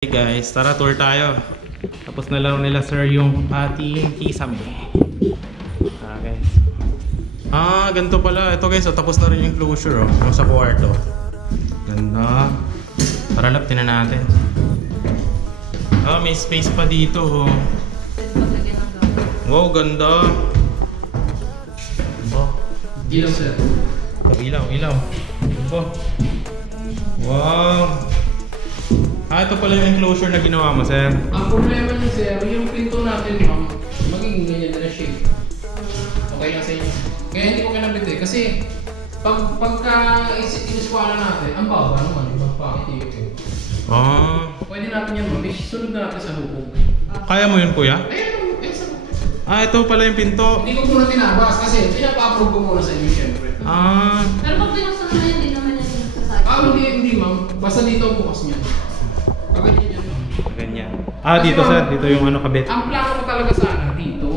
Hey guys, tara tour tayo. Tapos na laro nila sir yung ating kisame. Guys. Ganito pala. Ito guys, tapos na rin yung closure yung sa kwarto. Ganda. Tara lap, tinan natin. May space pa dito Wow, ganda. Ilaw sir. Ilaw. Wow. Ito pala yung enclosure na ginawa mo, sir. Ang problema niyo sir, yung pinto natin ma'am, magiging ganyan na shape. Okay lang sa inyo. Kaya hindi ko kinabit kasi pagka iniswala natin, ang baba naman, ibang pakit yung pwede natin yan ma'am, sunod natin sa hukog. Kaya mo yun, kuya? Ayun, sa hukog. Ito pala yung pinto. Hindi ko muna tinabas kasi pinapa-approve ko muna sa inyo syempre. Pero pag binuksan mo na yan, hindi naman yan sasakit. Hindi ma'am. Basta dito ang bukas niya. Pagganyan yan ma'am. Ganyan. Dito sir. Dito yung kabit. Ang plano ko talaga sana dito.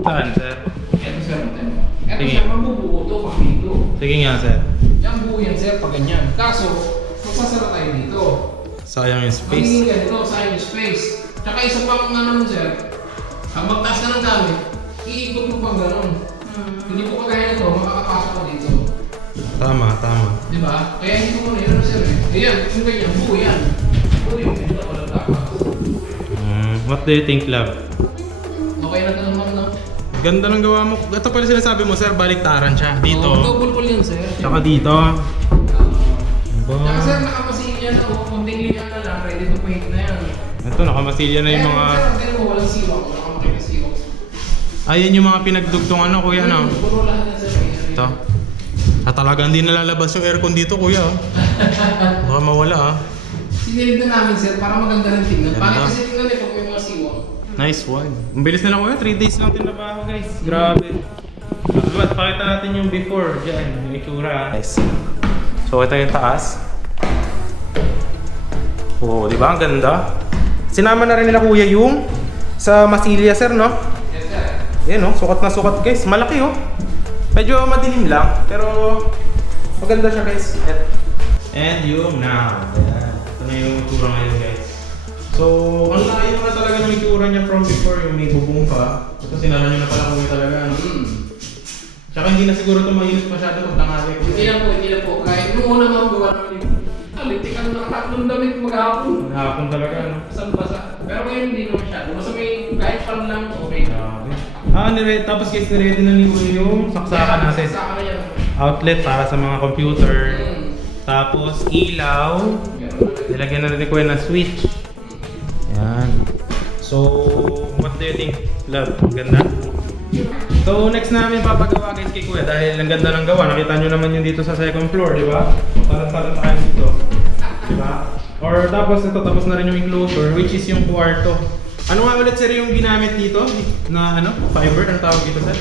Saan, sir? Eto sir, eto Sige. sir, mabubuo to pag dito. Sige nga, sir. Yan buo yan sir, pag ganyan. Kaso, magsasara tayo dito. Sayang yung space. Magiging ganito, sayang yung space. Tsaka isa pang nun sir, pag magtaas ka ng gamit, iikot mo pang gano'n. Hindi po kagaya nito, makakapasok ka dito. Tama. Diba? Kaya hindi ko muna yun sir eh. Ayan, yung ganyan, buo yan. Buo yung ganito, walang takas. What do you think, love? Okay na ito naman no? Ganda ng gawa mo. Ito pala sinasabi mo, sir. Baliktaran siya. Dito. Double wall yan sir. Tsaka dito. Tsaka sir, nakamasilya na o. Kunting linya na lang, ready to paint na yan. Ito, nakamasilya na yung mga... Sir, tingnan mo, walang siwak. Wala kang makita siwak. Ayan yung mga pinagdugtungan kuya, no? Puro lahat na sir. Ito. Talagang hindi nalalabas yung aircon dito, kuya. Baka mawala, Sinilid na namin sir, para maganda rin tingnan. Ganda. Pangit kasi tingnan eh, pag may mga siwak. Nice one. Ang bilis na lang, kuya. 3 days lang tinabaho, guys. Grabe. Diba, pakita natin yung before. Diyan, yung itsura. Nice. So, ito yung taas. Di ba? Ang ganda. Sinama na rin nila, kuya, yung sa masilya, sir, no? Yes sir. Yan, sukat na sukat, guys. Malaki, Medyo madilim lang, pero maganda siya, guys. And yung now. Ayan. Ito na yung itsura ngayon, guys. So, ang laki naman talaga ng itsura niya from before, yung may bubong pa. Ito sinara nyo na pala kung talaga, Tsaka hindi na siguro ito mainit masyado pag tangali. Hindi na po. Kahit nung una mga gawa namin yung litikan na tatlong damit maghapon. Hapon talaga, Basa. Pero ngayon hindi na masyado. Basta may kahit pan lang, okay. Tapos guys, niready na ni Kuya yung saksakan natin. Saksakan na yan. Outlet para sa mga computer. Mm. Tapos ilaw. Nilagyan na rin ni Kuya ng switch. Yan. So, what do you think, love? Ganda? So, next namin papagawa guys kay Kuya dahil ang ganda ng gawa. Nakita nyo naman yung dito sa second floor, di ba? Parang tayo dito. Di ba? Or tapos ito, tapos na rin yung enclosure, which is yung kwarto. Ano nga ulit sir yung ginamit dito? Na fiber? Ano tawag dito sir?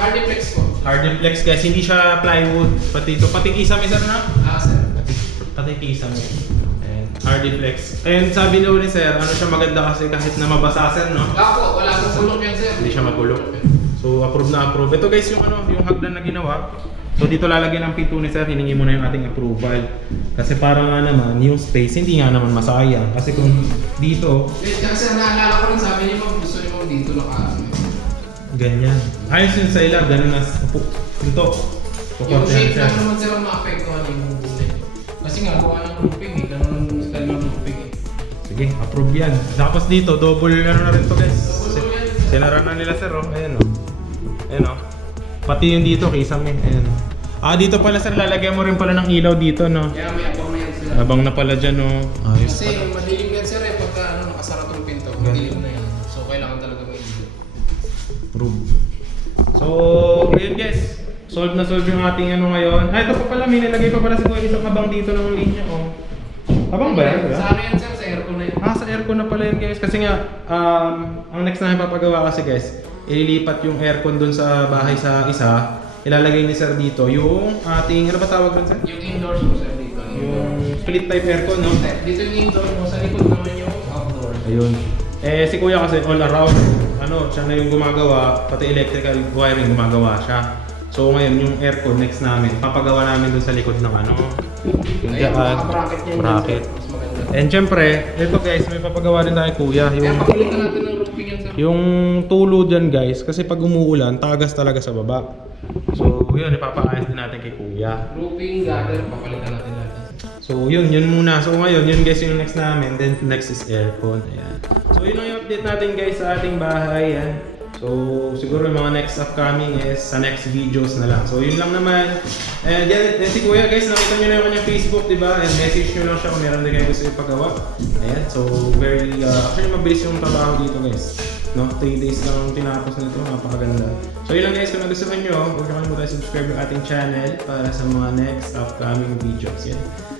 Hardiplex po. Hardiplex guys, hindi siya plywood. Pati ito, pati kisame sir na? Sir. Pati kisame. Hardiplex. And sabi daw ni sir, siya maganda kasi kahit na mabasa sir, no? Po, wala akong bulok yan sir. Hindi siya magulok. So approve na approve. Ito guys yung yung hagdan na ginawa. So dito lalagyan ng pinto ni sir, hiningi mo na yung ating approval. Kasi para nga naman, yung space hindi nga naman masayang. Kasi kung dito, Kasi naalala ko rin sabi niyo ma'am, gusto niyo ma'am dito ganyan. Ayos yun sa ila, ganun na pinto. yung shape lang naman sir ang maapektuhan yung buhay. Kasi nga, gawa ng roofing eh. Ganun ang style ng roofing eh. Sige, approve yan. Tapos dito, double na rin to guys. Double yan. Sinara na nila sir, Ayan Ayan Pati yung dito, kisame. Ayan dito pala sir, lalagyan mo rin pala ng ilaw dito, no? Kaya may abang na yan sir. Abang na pala dyan, no? Ayos Kasi pala. madilim yan sir eh. Pagka nakasara tong pinto, madilim na yan. So kailangan talaga may ilaw. Approve. So, ayun guys. Solve na solve yung ating ngayon. Ito pa pala, may nilagay pa pala siguro isang abang dito ng linya, Abang ba yan? Sa ano yan sir? Sa aircon na yan. Sa aircon na pala yun guys. Kasi nga, ang next na papagawa kasi guys, ililipat yung aircon dun sa bahay sa isa. Ilalagay ni sir dito yung ating, ano ba tawag dun sir? Yung indoors mo sir dito. Yung split type aircon, no? Dito yung indoor mo, sa likod naman yung outdoor. Ayun. Si kuya kasi all around, siya na yung gumagawa, pati electrical wiring gumagawa siya. So ngayon yung aircon next namin, papagawa namin dun sa likod ng Yung Ayan, dyan, bracket niya. bracket. Mas maganda. And syempre, ito guys, may papagawa din tayo kuya. Kaya Yung, papalitan natin ng roofing yan, sir. yung tulo dyan guys, kasi pag umuulan, tagas talaga sa baba. So yun, ipapaayos din natin kay kuya. Roofing, gutter, papalitan natin natin. So yun muna. So ngayon, yun guys yung next namin. Then next is aircon. Ayan. So yun ang i-update natin guys sa ating bahay. Ayan. So siguro yung mga next upcoming is sa next videos na lang. So yun lang naman. And yan, si Kuya guys, nakita nyo na yung kanyang Facebook, diba? And message nyo lang siya kung meron din kayo gusto ipagawa. Ayan. So very, actually mabilis yung trabaho dito guys. No? 3 days lang tinapos nito. Napakaganda. So yun lang guys, kung nagustuhan nyo, huwag nyo kalimutan subscribe yung ating channel para sa mga next upcoming videos. Yan.